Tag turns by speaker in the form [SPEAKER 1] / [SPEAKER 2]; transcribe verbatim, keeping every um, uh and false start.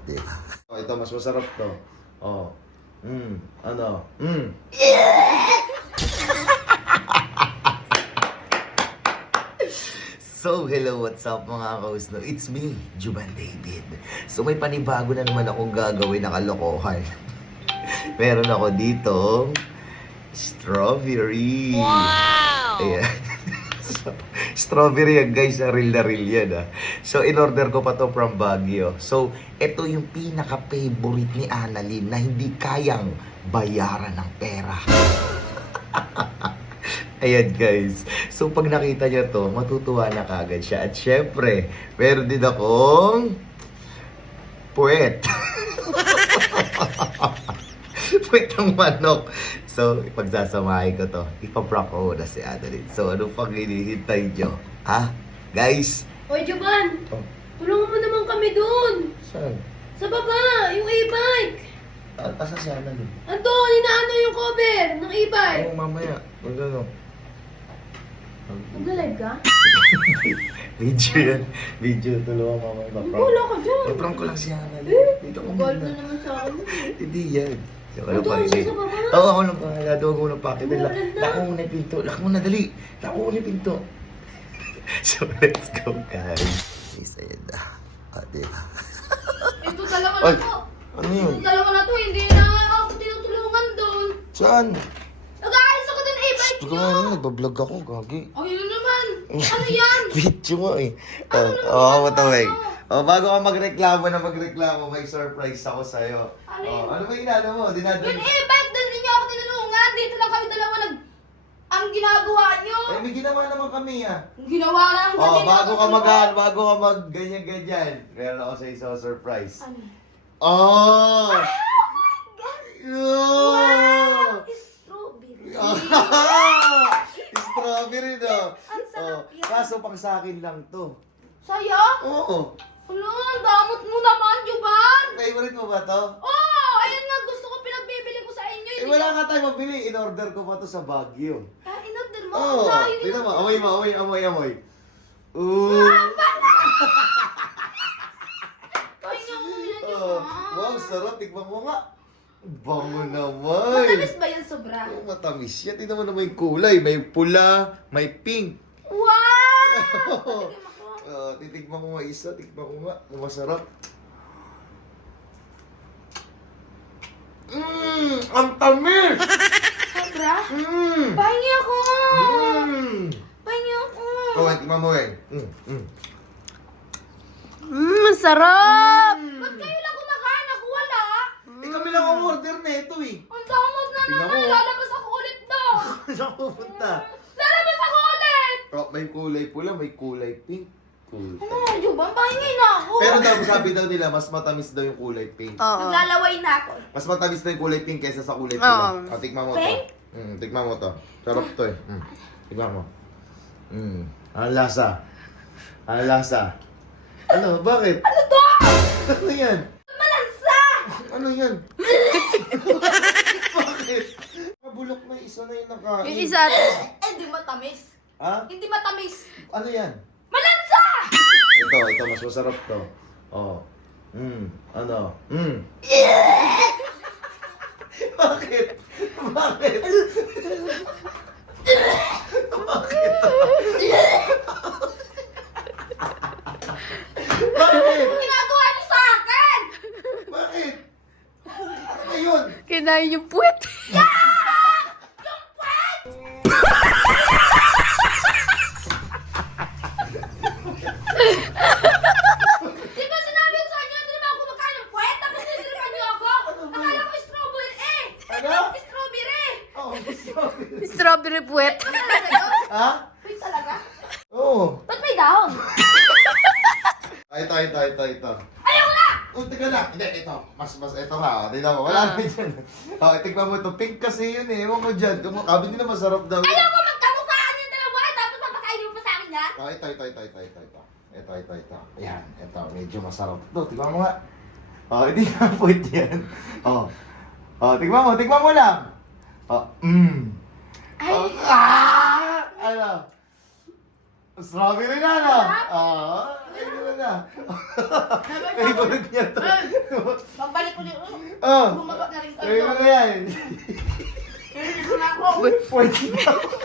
[SPEAKER 1] di ba? Oh, ito, mas masarap to. Oh. Mm, ano? Mm. So, hello, what's up mga kaus, no? It's me, Juban David. So, may panibago na naman akong gagawin na kalokohan. Meron ako dito strawberry. Wow! Ayan. Strawberry yan, guys. Real na real yan, ah. So, in-order ko pa to from Baguio. So, ito yung pinaka-favorite ni Annalyn na hindi kayang bayaran ng pera. Ayan, guys. So, pag nakita niya to, matutuwa na kagad siya. At syempre, meron din akong puwet. Puwet ng manok. So, pagsasamahin ko to, ipaprank ko muna si Annalyn. So, ano pang hinihintay nyo? Ha? Guys?
[SPEAKER 2] Hoy, Juban!
[SPEAKER 1] Oh.
[SPEAKER 2] Tulungan mo naman kami dun!
[SPEAKER 1] Saan?
[SPEAKER 2] Sa baba! Yung e-bike!
[SPEAKER 1] A- asa si Annalyn?
[SPEAKER 2] Anton, inaano yung cover ng e-bike?
[SPEAKER 1] Oo, mamaya. Huwag ano.
[SPEAKER 2] Nagla-live ka?
[SPEAKER 1] Video yan. Video. Tulungan mamaya.
[SPEAKER 2] Wala ka dyan!
[SPEAKER 1] Iprank ko lang si Annalyn.
[SPEAKER 2] Eh,
[SPEAKER 1] Dito ko
[SPEAKER 2] Gold
[SPEAKER 1] muna.
[SPEAKER 2] na naman sa akin.
[SPEAKER 1] Hindi yan. So, ano
[SPEAKER 2] Ito,
[SPEAKER 1] pa
[SPEAKER 2] isa
[SPEAKER 1] rin?
[SPEAKER 2] sa baba.
[SPEAKER 1] Oo, ako nang bahala. Doon ako nang pakit.
[SPEAKER 2] Wala na.
[SPEAKER 1] Lako mo na yung pinto. Lako mo na, dali. Lako mo na yung pinto. So, let's go, guys. Isa yan na. Ah, diba?
[SPEAKER 2] Ito dalawa
[SPEAKER 1] Ay,
[SPEAKER 2] na to!
[SPEAKER 1] ano yun?
[SPEAKER 2] Itong dalawa na to, hindi na ako tinutulungan dun!
[SPEAKER 1] Saan?
[SPEAKER 2] Nag-aalis ako dun e-bike
[SPEAKER 1] Gusto ko
[SPEAKER 2] nyo!
[SPEAKER 1] nga, nagbablog ako, gagi.
[SPEAKER 2] Ay, yun naman! Ano yan?
[SPEAKER 1] Video nga eh.
[SPEAKER 2] Ano
[SPEAKER 1] Oo,
[SPEAKER 2] naman
[SPEAKER 1] oh,
[SPEAKER 2] ano?
[SPEAKER 1] matawag. Oh, bago ka magreklamo na magreklamo, may surprise ako sa'yo.
[SPEAKER 2] Ano
[SPEAKER 1] Oh,
[SPEAKER 2] yun?
[SPEAKER 1] ano ba inano mo?
[SPEAKER 2] Yung
[SPEAKER 1] Dinadal...
[SPEAKER 2] e-bike, dun din niyo ako tinulungan! Dito lang kami dalawa nag... Ang ginagawa nyo!
[SPEAKER 1] Eh, may ginawa naman kami ah.
[SPEAKER 2] Ang ginawa na ang
[SPEAKER 1] Oh,
[SPEAKER 2] dito
[SPEAKER 1] bago
[SPEAKER 2] ako
[SPEAKER 1] ka
[SPEAKER 2] sa
[SPEAKER 1] mag
[SPEAKER 2] loob.
[SPEAKER 1] bago ka mag ganyan-ganyan. Meron ako sa isang surprise.
[SPEAKER 2] Ano?
[SPEAKER 1] Oh!
[SPEAKER 2] God!
[SPEAKER 1] Oh!
[SPEAKER 2] Wow! Strawberry!
[SPEAKER 1] Strawberry no.
[SPEAKER 2] Ang sarap
[SPEAKER 1] Oh,
[SPEAKER 2] yan.
[SPEAKER 1] kaso pang sa akin lang to.
[SPEAKER 2] Saya?
[SPEAKER 1] Oo.
[SPEAKER 2] Ano? Ang damot mo naman, Juban!
[SPEAKER 1] Favorite mo ba to?
[SPEAKER 2] Oh! Ayun nga, gusto ko pinagbibili ko sa inyo.
[SPEAKER 1] Eh,
[SPEAKER 2] Hindi
[SPEAKER 1] wala
[SPEAKER 2] ka-
[SPEAKER 1] nga tayo mabili. In-order ko pa to sa Baguio.
[SPEAKER 2] Ah, in-order mo?
[SPEAKER 1] Oo.
[SPEAKER 2] Ang layo
[SPEAKER 1] Tingnan mo.
[SPEAKER 2] nito.
[SPEAKER 1] Amoy mo. Amoy, amoy, amoy. Ooh.
[SPEAKER 2] Ay, nga mo yan,
[SPEAKER 1] Oh,
[SPEAKER 2] Juban.
[SPEAKER 1] wow, sarap. Tignan mo nga. Bango naman.
[SPEAKER 2] Matamis ba yan sobra?
[SPEAKER 1] Oh, matamis yan. Tingnan mo na may kulay. May pula, may pink.
[SPEAKER 2] Wow! Tingnan mo ko.
[SPEAKER 1] Uh, titigman ko nga isa. Tignan ko nga. Masarap. Mmm! Ang tamis!
[SPEAKER 2] Sobra?
[SPEAKER 1] Mmm!
[SPEAKER 2] Pahingi ako!
[SPEAKER 1] Mmm!
[SPEAKER 2] Pahingi ako!
[SPEAKER 1] Oh, tignan mo eh. Mmm, mmm.
[SPEAKER 2] Mmm, masarap! Ba't kayo lang kumakain? Ako wala!
[SPEAKER 1] Eh, kami lang ang order na ito eh.
[SPEAKER 2] Ang damot na
[SPEAKER 1] Tingnan
[SPEAKER 2] naman!
[SPEAKER 1] mo.
[SPEAKER 2] Lalabas ako ulit daw!
[SPEAKER 1] Saan pupunta?
[SPEAKER 2] Lalabas ako ulit!
[SPEAKER 1] Oh, may kulay pula, may kulay pink. Cool.
[SPEAKER 2] Ano, Juban? Pahingi na ako!
[SPEAKER 1] Pero daw, sabi daw nila, mas matamis daw yung kulay pink.
[SPEAKER 2] Naglalaway na ako.
[SPEAKER 1] Mas matamis na yung kulay pink kaysa sa kulay pula.
[SPEAKER 3] Oo.
[SPEAKER 1] Oh, tikman mo
[SPEAKER 2] Pink?
[SPEAKER 1] to. Mm, tikman mo to. Sarap to eh. Mm. Tikman mo. Mm. Ang lasa. Ang lasa. Ano? Bakit?
[SPEAKER 2] Ano to?
[SPEAKER 1] Ano yan?
[SPEAKER 2] Malansa!
[SPEAKER 1] Ano yan? Bakit? Mabulok na isa na yung nakain.
[SPEAKER 3] Yung isa,
[SPEAKER 2] Eh, hindi matamis.
[SPEAKER 1] Ha?
[SPEAKER 2] Hindi matamis.
[SPEAKER 1] Ano yan?
[SPEAKER 2] Malansa!
[SPEAKER 1] Ito, ito. Mas masarap to. Oh. Mm. Ano? Mm. Bakit? Bakit? Bakit? Bakit?
[SPEAKER 2] Ginagawa niyo sa akin!
[SPEAKER 1] Bakit? Ano yun?
[SPEAKER 3] kinain yung puwet.
[SPEAKER 2] Di ba sinabi ko sa inyo, hindi naman ako kumakain ng puwet, tapos nililipan niyo ako? Akala ko strawberry eh!
[SPEAKER 1] Ano?
[SPEAKER 2] Strawberry!
[SPEAKER 1] Oh, sorry.
[SPEAKER 3] Strawberry puwet.
[SPEAKER 2] Ba't talaga yun?
[SPEAKER 1] Ha?
[SPEAKER 2] Wait talaga?
[SPEAKER 1] Oo.
[SPEAKER 2] Ba't may dahon?
[SPEAKER 1] Ay, ito, ito, ito, ito.
[SPEAKER 2] Ayaw na!
[SPEAKER 1] Oh, teka lang. Hindi, ito. Mas, mas, ito nga. Oh. Tingnan mo. Wala na dyan. Oh, tignan mo ito. Pink kasi yun eh. Ewan ko dyan. Kabi nila masarap daw. yun.
[SPEAKER 2] Ayaw ko magkamukhaan yung dalawa, tapos papakainin mo pa sa akin yan?
[SPEAKER 1] Oh, ito, ito, ito, ito, ito, ito. Ito, ito, ito. Ayan, ito. Medyo masarap. Ito, tignan mo nga. Oh, hindi na po yan. Oh. Oh, tignan mo, tignan mo lang. Oh, mmm. Oh, ah! Ano? Strawberry na, no? Oo. Ay, ano na. Favorite niya to.
[SPEAKER 2] ulit.
[SPEAKER 1] Oh!
[SPEAKER 2] Bumaba na rin
[SPEAKER 1] Sabi mo
[SPEAKER 2] kayo.
[SPEAKER 1] na yan.
[SPEAKER 2] Hindi ko na ako.
[SPEAKER 1] Pwede na.